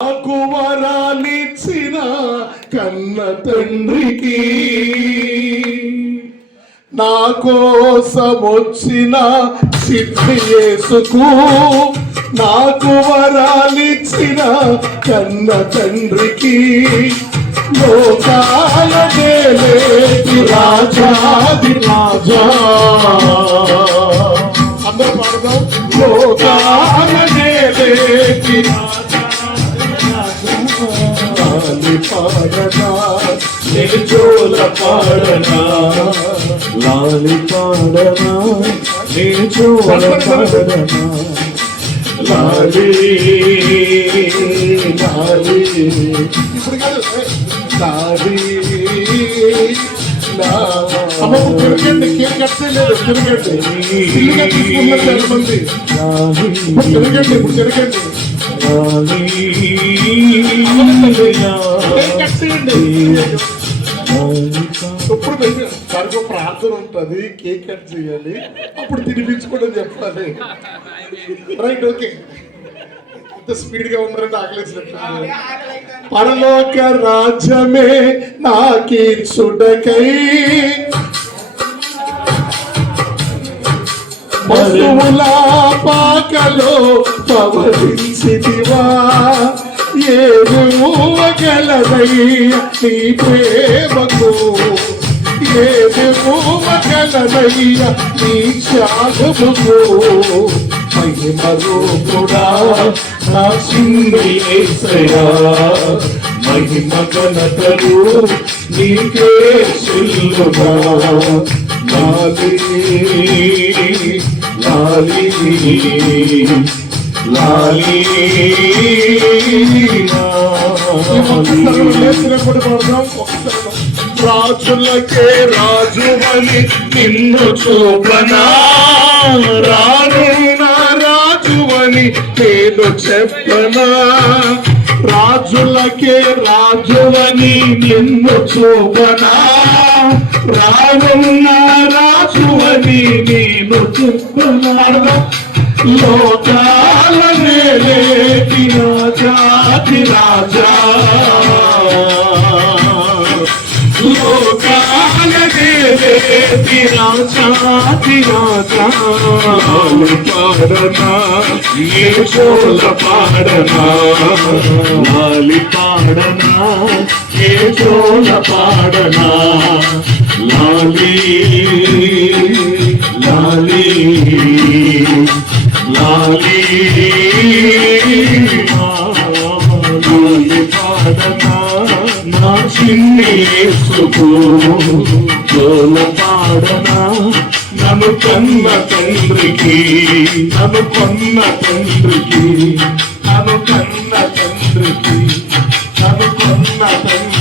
నాకు వరాలిచ్చిన కన్న తండ్రికి, నా కోసం వచ్చిన సిద్ధి యేసుకు, నాకు వరాలిచ్చిన కన్న తండ్రికి, లోకాల నేలేటి రాజాది రాజా. అందరూ పాడదాం. లోకాల నేలేటి పాడనా నిజోల పాడనా, లాలి పాడనా నిజోల పాడనా, లాలి లాలి లాలి. తిరగండి, కేక్ కట్టలేదు, తిరగండి. తీసుకున్నారు మంది. తిరగండి, ఇప్పుడు తిరగండి. ఇప్పుడు దానికి ప్రార్థన ఉంటుంది, కేక్ కట్ చేయాలి, అప్పుడు తినిపించుకోవడం చెప్పాలి. Right, okay. ఇంత స్పీడ్ గా ఉన్నారంటే ఆకలేసినట్టు. పరలోక రాజ్యమే నాకీర్చుటకై పశువుల పాకలో పవలించితివా, ఏది ఊవగలదయ్య నీ ప్రేమకు, ఏది ఊవగలదయ్య నీ త్యాగముకు. మహిమ రూపుడా నా చిన్ని యేసయ్యా, మహిమ ఘనతలు నీకే చెల్లునా. లాలి లాలి లాలి రాజులకే రాజువని నిన్ను చూపనా, రానున్న రాజువని నేను చెప్పనా. రాజులకే రాజువని నిన్ను చూపనా, రానున్న రాజువని నేను చెప్పనా. లోకాల నేలేటి రాజాది రాజా, లోకాల నేలేటి రాజాది రాజా. పాడనా యేసోల పాడనా, లాలి పాడనా యేసోల పాడనా, లాలి లాలి లాలి లాలి పాడనా నా చిన్ని యేసుకు, జోల పాడనా నన్ను కన్న తండ్రికి, నన్ను కొన్న తండ్రికి, నన్ను కన్న తండ్రికి, నన్ను కొన్న తండ్రికి.